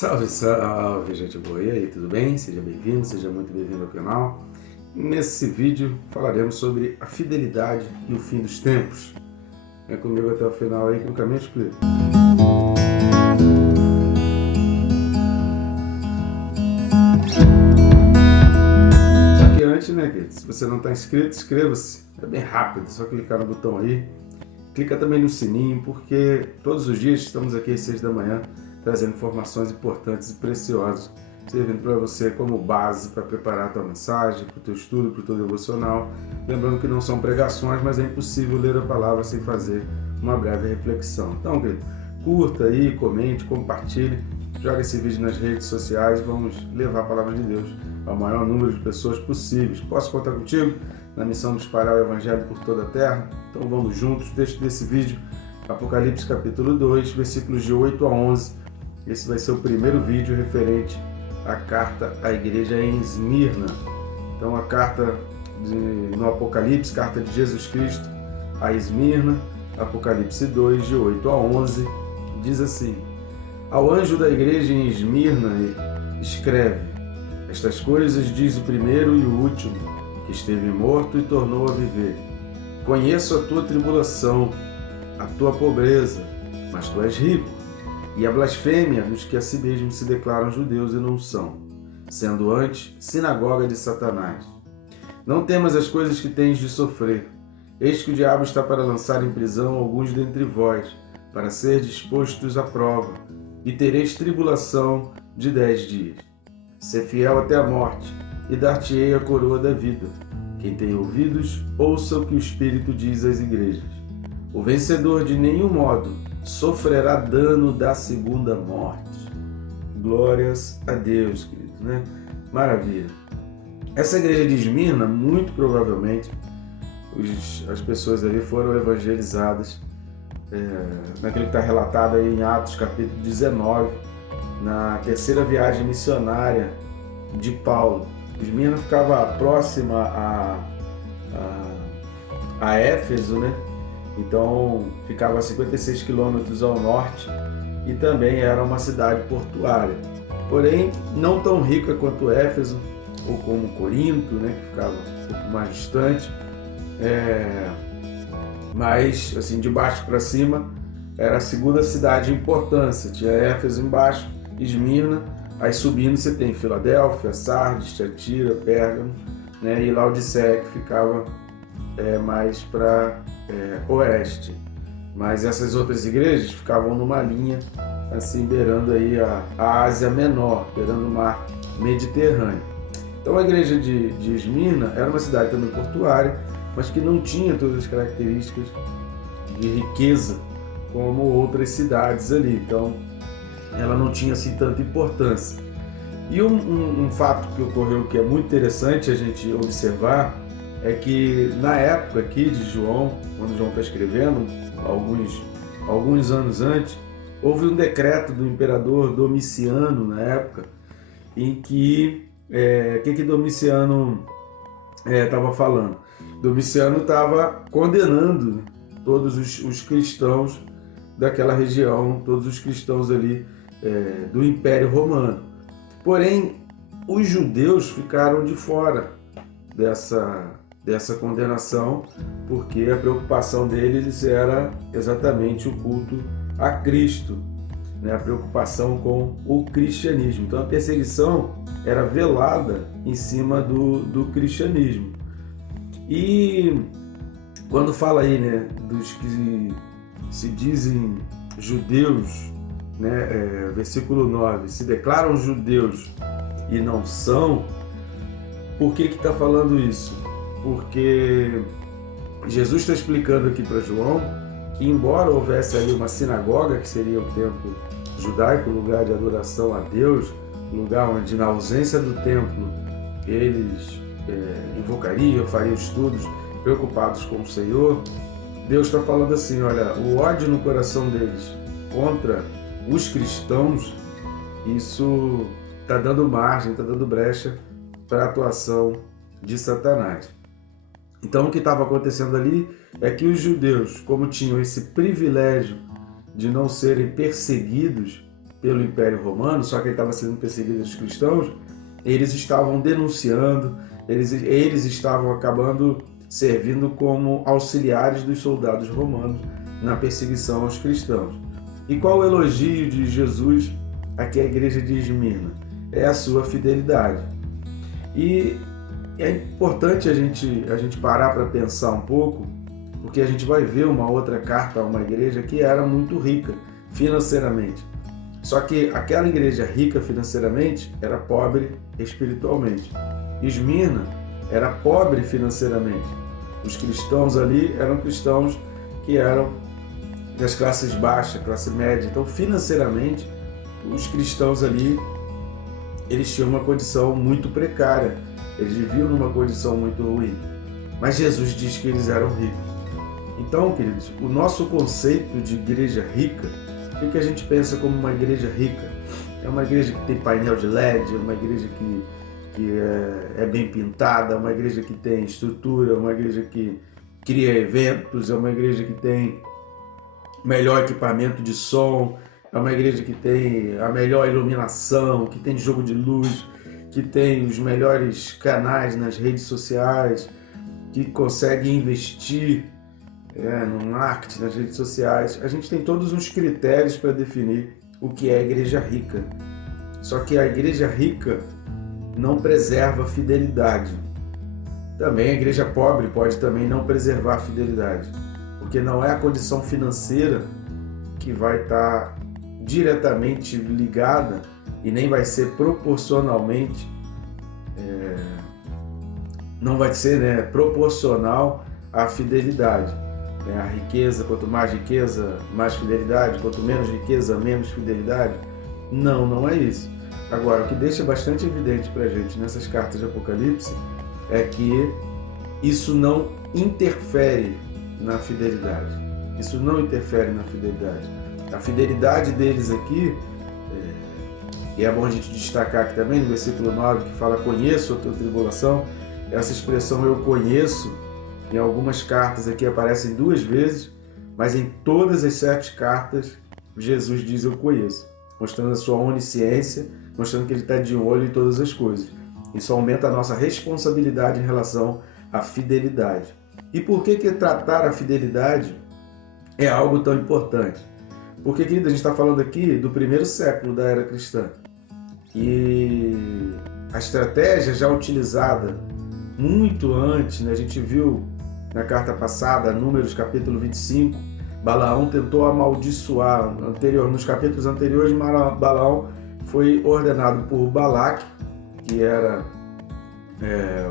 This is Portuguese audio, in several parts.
Salve, salve, gente boa! E aí, tudo bem? Seja bem-vindo, seja muito bem-vindo ao canal. Nesse vídeo falaremos sobre a fidelidade e o fim dos tempos. Vem comigo até o final aí que no caminho eu explico. Só que antes, né, querido? Se você não está inscrito, inscreva-se. É bem rápido, é só clicar no botão aí. Clica também no sininho, porque todos os dias estamos aqui às 6 da manhã trazendo informações importantes e preciosas, servindo para você como base para preparar a tua mensagem, para o teu estudo, para o teu devocional. Lembrando que não são pregações, mas é impossível ler a palavra sem fazer uma breve reflexão. Então, querido, curta aí, comente, compartilhe, joga esse vídeo nas redes sociais e vamos levar a palavra de Deus ao maior número de pessoas possíveis. Posso contar contigo na missão de espalhar o Evangelho por toda a terra? Então vamos juntos. O texto desse vídeo, Apocalipse capítulo 2, versículos de 8 a 11. Esse vai ser o primeiro vídeo referente à carta à igreja em Esmirna. Então a carta no Apocalipse, carta de Jesus Cristo a Esmirna, Apocalipse 2, de 8 a 11, diz assim: Ao anjo da igreja em Esmirna escreve: Estas coisas diz o primeiro e o último, que esteve morto e tornou a viver. Conheço a tua tribulação, a tua pobreza, mas tu és rico, e a blasfêmia dos que a si mesmos se declaram judeus e não são, sendo antes sinagoga de Satanás. Não temas as coisas que tens de sofrer. Eis que o diabo está para lançar em prisão alguns dentre vós, para ser dispostos à prova, e tereis tribulação de 10 dias. Sê fiel até a morte, e dar-te-ei a coroa da vida. Quem tem ouvidos, ouça o que o Espírito diz às igrejas. O vencedor de nenhum modo sofrerá dano da segunda morte. Glórias a Deus, querido, né? Maravilha. Essa igreja de Esmirna, muito provavelmente, as pessoas ali foram evangelizadas naquilo que está relatado aí em Atos capítulo 19, na terceira viagem missionária de Paulo. Esmirna ficava próxima a Éfeso, né? Então ficava a 56 quilômetros ao norte e também era uma cidade portuária. Porém, não tão rica quanto Éfeso ou como Corinto, né? Que ficava um pouco mais distante. Mas, assim, de baixo para cima, era a segunda cidade em importância. Tinha Éfeso embaixo, Esmirna. Aí subindo você tem Filadélfia, Sardes, Tiatira, Pérgamo, né? E Laodiceia, que ficava mais para oeste. Mas essas outras igrejas ficavam numa linha assim, beirando aí a Ásia Menor, beirando o mar Mediterrâneo. Então a igreja de Esmirna era uma cidade também portuária, mas que não tinha todas as características de riqueza como outras cidades ali. Então ela não tinha assim tanta importância. E um fato que ocorreu que é muito interessante a gente observar é que na época aqui de João, quando João está escrevendo, alguns anos antes, houve um decreto do imperador Domiciano na época, em que que Domiciano estava falando? Domiciano estava condenando todos os cristãos daquela região, todos os cristãos ali do Império Romano. Porém, os judeus ficaram de fora dessa condenação, porque a preocupação deles era exatamente o culto a Cristo, né? A preocupação com o cristianismo. Então a perseguição era velada em cima do cristianismo. E quando fala aí, né, dos que se dizem judeus, né, versículo 9, se declaram judeus e não são, por que está falando isso? Porque Jesus está explicando aqui para João que, embora houvesse ali uma sinagoga, que seria o templo judaico, lugar de adoração a Deus, lugar onde, na ausência do templo, eles invocariam, fariam estudos preocupados com o Senhor, Deus está falando assim: olha, o ódio no coração deles contra os cristãos, isso está dando margem, está dando brecha para a atuação de Satanás. Então o que estava acontecendo ali é que os judeus, como tinham esse privilégio de não serem perseguidos pelo Império Romano, só que ele estava sendo perseguido os cristãos, eles estavam denunciando, eles estavam acabando servindo como auxiliares dos soldados romanos na perseguição aos cristãos. E qual o elogio de Jesus aqui à igreja de Esmirna? É a sua fidelidade. E é importante a gente parar para pensar um pouco, porque a gente vai ver uma outra carta a uma igreja que era muito rica financeiramente. Só que aquela igreja rica financeiramente era pobre espiritualmente. Esmirna era pobre financeiramente. Os cristãos ali eram cristãos que eram das classes baixas, classe média. Então, financeiramente, os cristãos ali, eles tinham uma condição muito precária. Eles viviam numa condição muito ruim. Mas Jesus diz que eles eram ricos. Então, queridos, o nosso conceito de igreja rica, o que a gente pensa como uma igreja rica? É uma igreja que tem painel de LED, é uma igreja que é bem pintada, é uma igreja que tem estrutura, é uma igreja que cria eventos, é uma igreja que tem melhor equipamento de som, é uma igreja que tem a melhor iluminação, que tem jogo de luz, que tem os melhores canais nas redes sociais, que consegue investir no marketing, nas redes sociais. A gente tem todos uns critérios para definir o que é a igreja rica. Só que a igreja rica não preserva a fidelidade. Também a igreja pobre pode também não preservar a fidelidade, porque não é a condição financeira que vai estar diretamente ligada e nem vai ser proporcionalmente, não vai ser proporcional à fidelidade. A riqueza, quanto mais riqueza, mais fidelidade, quanto menos riqueza, menos fidelidade. Não é isso. Agora, o que deixa bastante evidente para a gente nessas cartas de Apocalipse é que isso não interfere na fidelidade. Isso não interfere na fidelidade. A fidelidade deles aqui, e é bom a gente destacar aqui também no versículo 9, que fala: conheço a tua tribulação. Essa expressão eu conheço, em algumas cartas aqui aparecem 2 vezes, mas em todas as 7 cartas Jesus diz eu conheço, mostrando a sua onisciência, mostrando que ele está de olho em todas as coisas. Isso aumenta a nossa responsabilidade em relação à fidelidade. E por que tratar a fidelidade é algo tão importante? Porque, querido, a gente está falando aqui do 1º século da era cristã. E a estratégia já utilizada muito antes, a gente viu na carta passada, Números capítulo 25, Balaão tentou amaldiçoar. Nos capítulos anteriores, Balaão foi ordenado por Balaque, que era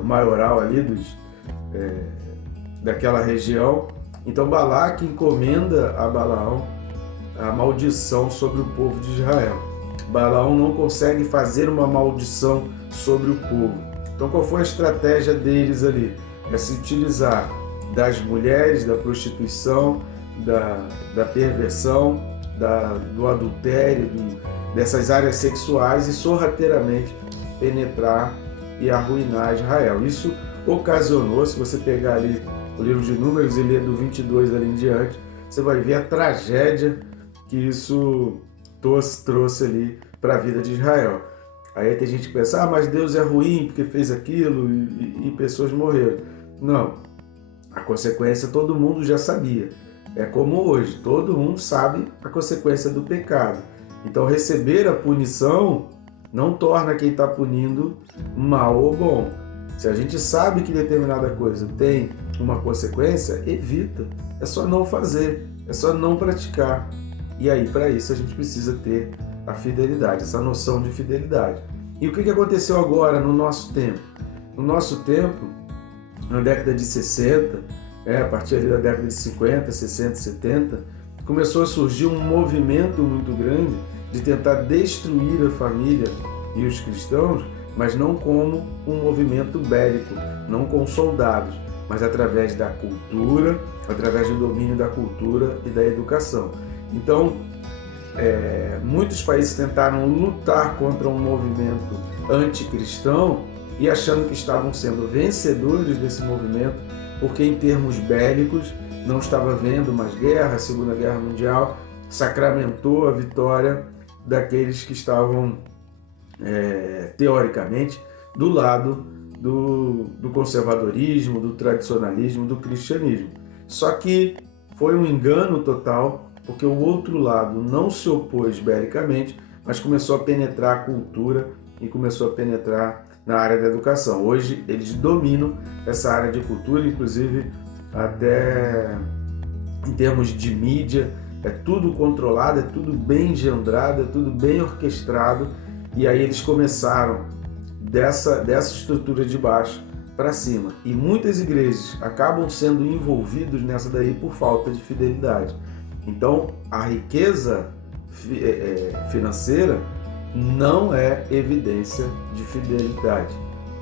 o maioral ali daquela região. Então Balaque encomenda a Balaão a maldição sobre o povo de Israel. Balaão não consegue fazer uma maldição sobre o povo. Então qual foi a estratégia deles ali? É se utilizar das mulheres, da prostituição, da perversão, do adultério, dessas áreas sexuais e sorrateiramente penetrar e arruinar Israel. Isso ocasionou, se você pegar ali o livro de Números e ler do 22 ali em diante, você vai ver a tragédia que isso trouxe ali para a vida de Israel. Aí tem gente que pensa, mas Deus é ruim porque fez aquilo e pessoas morreram. Não, a consequência todo mundo já sabia. É como hoje, todo mundo sabe a consequência do pecado. Então receber a punição não torna quem está punindo mal ou bom. Se a gente sabe que determinada coisa tem uma consequência, evita. É só não fazer, é só não praticar. E aí, para isso, a gente precisa ter a fidelidade, essa noção de fidelidade. E o que aconteceu agora no nosso tempo? No nosso tempo, na década de 60, a partir ali da década de 50, 60, 70, começou a surgir um movimento muito grande de tentar destruir a família e os cristãos, mas não como um movimento bélico, não com soldados, mas através da cultura, através do domínio da cultura e da educação. Então, muitos países tentaram lutar contra um movimento anticristão e achando que estavam sendo vencedores desse movimento, porque em termos bélicos não estava havendo mais guerra. A Segunda Guerra Mundial sacramentou a vitória daqueles que estavam, teoricamente, do lado do conservadorismo, do tradicionalismo, do cristianismo. Só que foi um engano total, porque o outro lado não se opôs belicamente, mas começou a penetrar a cultura e começou a penetrar na área da educação. Hoje eles dominam essa área de cultura, inclusive até em termos de mídia, é tudo controlado, é tudo bem engendrado, é tudo bem orquestrado, e aí eles começaram dessa estrutura de baixo para cima. E muitas igrejas acabam sendo envolvidas nessa daí por falta de fidelidade. Então, a riqueza financeira não é evidência de fidelidade.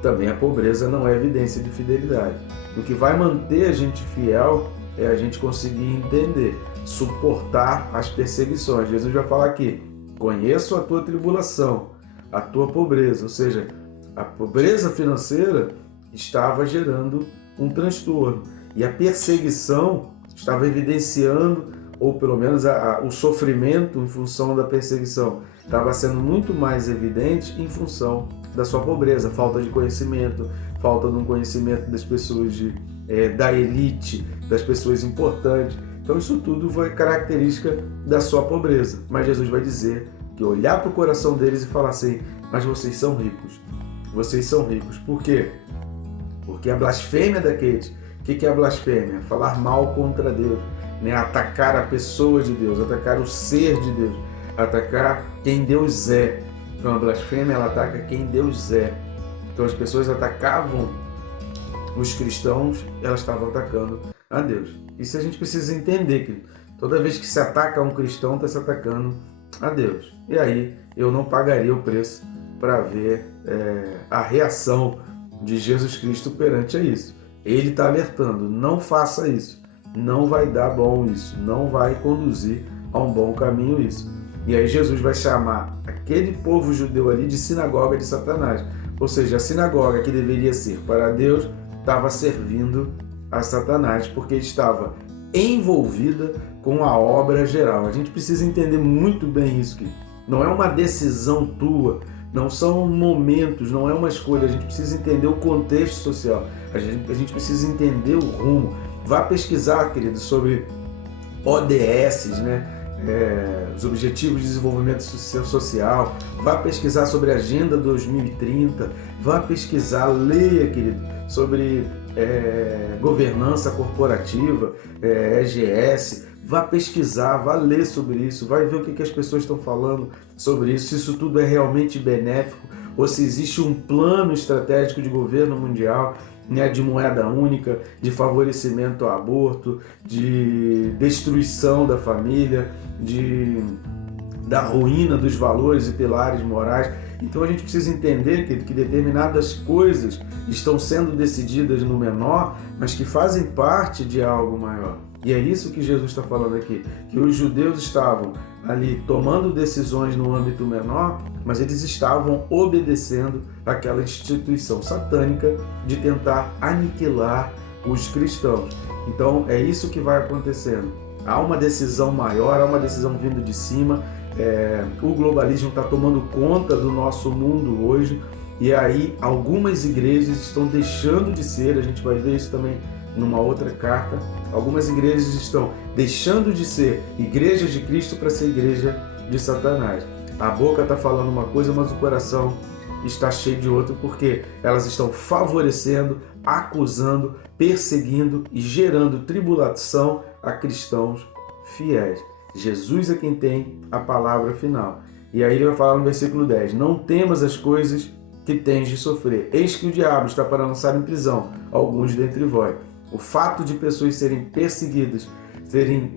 Também a pobreza não é evidência de fidelidade. O que vai manter a gente fiel é a gente conseguir entender, suportar as perseguições. Jesus vai falar aqui: conheço a tua tribulação, a tua pobreza. Ou seja, a pobreza financeira estava gerando um transtorno. E a perseguição estava evidenciando, ou pelo menos o sofrimento em função da perseguição estava sendo muito mais evidente em função da sua pobreza, falta de conhecimento, falta de um conhecimento das pessoas da elite, das pessoas importantes. Então isso tudo foi característica da sua pobreza. Mas Jesus vai dizer que olhar para o coração deles e falar assim: mas vocês são ricos. Vocês são ricos. Por quê? Porque a blasfêmia daqueles. O que é a blasfêmia? Falar mal contra Deus, né? Atacar a pessoa de Deus, atacar o ser de Deus, atacar quem Deus é. Então a blasfêmia, ela ataca quem Deus é. Então as pessoas atacavam os cristãos, elas estavam atacando a Deus. Isso a gente precisa entender, que toda vez que se ataca um cristão, está se atacando a Deus. E aí eu não pagaria o preço para ver a reação de Jesus Cristo perante a isso. Ele está alertando: não faça isso, não vai dar bom isso, não vai conduzir a um bom caminho isso. E aí Jesus vai chamar aquele povo judeu ali de sinagoga de Satanás. Ou seja, a sinagoga que deveria ser para Deus estava servindo a Satanás, porque estava envolvida com a obra geral. A gente precisa entender muito bem isso, que não é uma decisão tua, não são momentos, não é uma escolha. A gente precisa entender o contexto social, a gente precisa entender o rumo. Vá pesquisar, querido, sobre ODS, né? Os Objetivos de Desenvolvimento Social, vá pesquisar sobre a Agenda 2030, vá pesquisar, leia, querido, sobre governança corporativa, EGS, vá pesquisar, vá ler sobre isso, vai ver o que as pessoas estão falando sobre isso, se isso tudo é realmente benéfico, ou se existe um plano estratégico de governo mundial, né, de moeda única, de favorecimento ao aborto, de destruição da família, da ruína dos valores e pilares morais. Então a gente precisa entender que determinadas coisas estão sendo decididas no menor, mas que fazem parte de algo maior. E é isso que Jesus está falando aqui, que os judeus estavam ali tomando decisões no âmbito menor, mas eles estavam obedecendo àquela instituição satânica de tentar aniquilar os cristãos. Então é isso que vai acontecendo. Há uma decisão maior, há uma decisão vindo de cima. O globalismo está tomando conta do nosso mundo hoje, e aí algumas igrejas estão deixando de ser, a gente vai ver isso também numa outra carta, algumas igrejas estão deixando de ser igrejas de Cristo para ser igreja de Satanás. A boca está falando uma coisa, mas o coração está cheio de outra, porque elas estão favorecendo, acusando, perseguindo e gerando tribulação a cristãos fiéis. Jesus é quem tem a palavra final. E aí ele vai falar no versículo 10: não temas as coisas que tens de sofrer. Eis que o diabo está para lançar em prisão alguns dentre vós. O fato de pessoas serem perseguidas, serem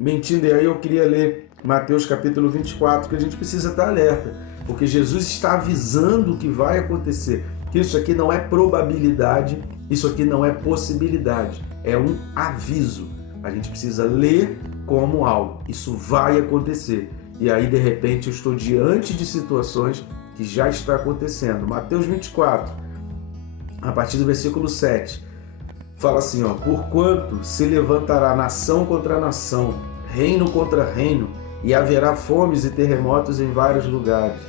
mentindo. E aí eu queria ler Mateus capítulo 24, que a gente precisa estar alerta, porque Jesus está avisando o que vai acontecer. Que isso aqui não é probabilidade, isso aqui não é possibilidade, é um aviso. A gente precisa ler como algo. Isso vai acontecer. E aí, de repente, eu estou diante de situações que já está acontecendo. Mateus 24, a partir do versículo 7, fala assim, porquanto se levantará nação contra nação, reino contra reino, e haverá fomes e terremotos em vários lugares.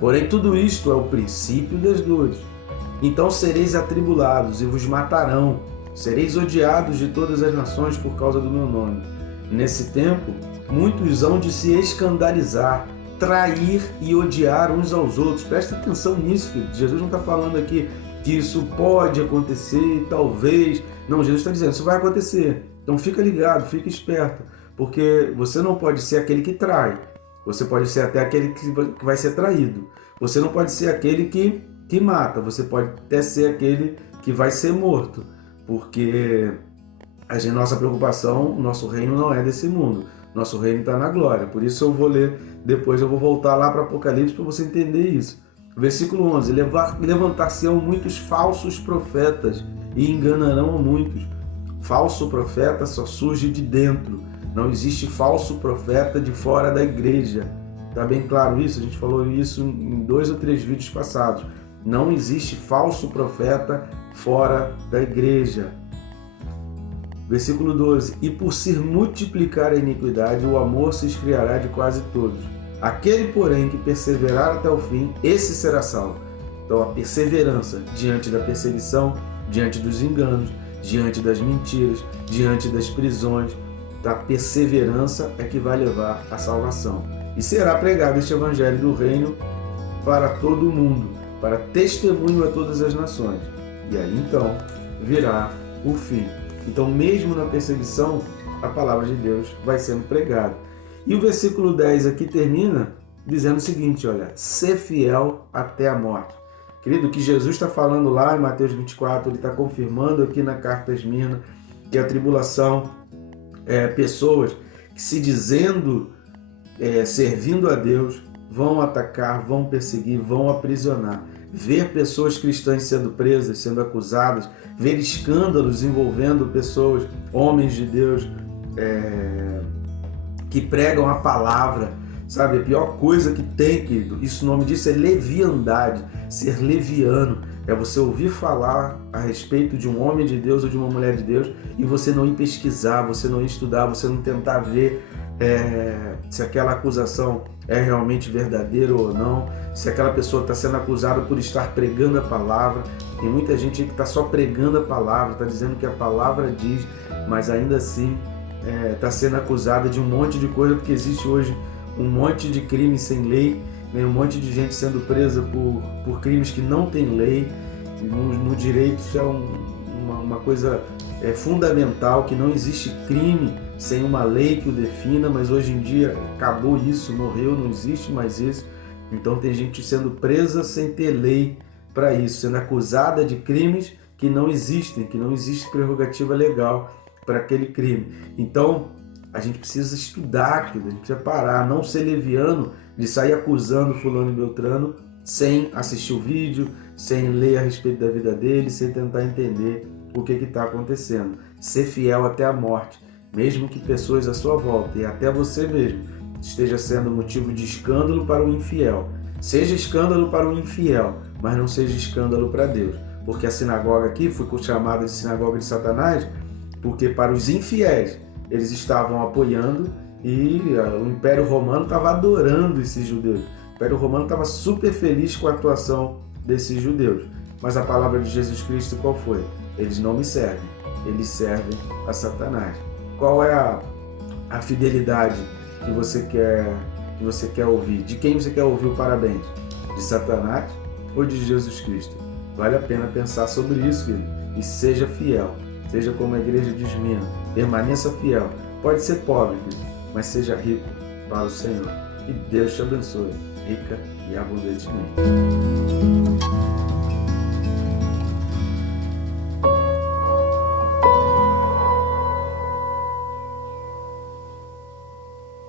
Porém, tudo isto é o princípio das dores. Então sereis atribulados e vos matarão, sereis odiados de todas as nações por causa do meu nome. Nesse tempo, muitos hão de se escandalizar, trair e odiar uns aos outros. Presta atenção nisso, filho. Jesus não está falando aqui que isso pode acontecer, talvez. Não, Jesus está dizendo, isso vai acontecer. Então fica ligado, fica esperto, porque você não pode ser aquele que trai. Você pode ser até aquele que vai ser traído. Você não pode ser aquele que mata. Você pode até ser aquele que vai ser morto, porque nossa preocupação, nosso reino não é desse mundo. Nosso reino está na glória. Por isso eu vou ler, depois eu vou voltar lá para Apocalipse para você entender isso. Versículo 11. Levantar-se-ão muitos falsos profetas e enganarão a muitos. Falso profeta só surge de dentro. Não existe falso profeta de fora da igreja. Está bem claro isso? A gente falou isso em 2 ou 3 vídeos passados. Não existe falso profeta fora da igreja. Versículo 12. E por se multiplicar a iniquidade, o amor se esfriará de quase todos. Aquele, porém, que perseverar até o fim, esse será salvo. Então, a perseverança diante da perseguição, diante dos enganos, diante das mentiras, diante das prisões, a perseverança é que vai levar à salvação. E será pregado este evangelho do reino para todo o mundo, para testemunho a todas as nações. E aí, então, virá o fim. Então, mesmo na perseguição, a palavra de Deus vai sendo pregada. E o versículo 10 aqui termina dizendo o seguinte, olha, ser fiel até a morte. Querido, o que Jesus está falando lá em Mateus 24, ele está confirmando aqui na carta a Esmirna, que a tribulação é pessoas que se dizendo, servindo a Deus, vão atacar, vão perseguir, vão aprisionar. Ver pessoas cristãs sendo presas, sendo acusadas, ver escândalos envolvendo pessoas, homens de Deus, que pregam a palavra, sabe? A pior coisa que tem, querido, o nome disso é leviandade, ser leviano, é você ouvir falar a respeito de um homem de Deus ou de uma mulher de Deus e você não ir pesquisar, você não ir estudar, você não tentar ver se aquela acusação é realmente verdadeira ou não, se aquela pessoa está sendo acusada por estar pregando a palavra. Tem muita gente que está só pregando a palavra, está dizendo que a palavra diz, mas ainda assim está sendo acusada de um monte de coisa, porque existe hoje um monte de crimes sem lei, né? Um monte de gente sendo presa por crimes que não tem lei. No direito isso é uma coisa fundamental, que não existe crime sem uma lei que o defina, mas hoje em dia acabou isso, morreu, não existe mais isso. Então tem gente sendo presa sem ter lei para isso, sendo acusada de crimes que não existem, que não existe prerrogativa legal para aquele crime. Então a gente precisa estudar aquilo, a gente precisa parar, não ser leviano de sair acusando fulano e beltrano sem assistir o vídeo, sem ler a respeito da vida dele, sem tentar entender o que está acontecendo. Ser fiel até a morte, mesmo que pessoas à sua volta e até você mesmo esteja sendo motivo de escândalo para o infiel. Seja escândalo para o infiel, mas não seja escândalo para Deus. Porque a sinagoga aqui foi chamada de sinagoga de Satanás, porque para os infiéis eles estavam apoiando e o Império Romano estava adorando esses judeus. O Império Romano estava super feliz com a atuação desses judeus. Mas a palavra de Jesus Cristo qual foi? Eles não me servem, eles servem a Satanás. Qual é a fidelidade que você quer ouvir? De quem você quer ouvir o parabéns? De Satanás ou de Jesus Cristo? Vale a pena pensar sobre isso, filho. E seja fiel. Seja como a igreja de Esmirna. Permaneça fiel. Pode ser pobre, filho, mas seja rico para o Senhor. Que Deus te abençoe, rica e abundantemente.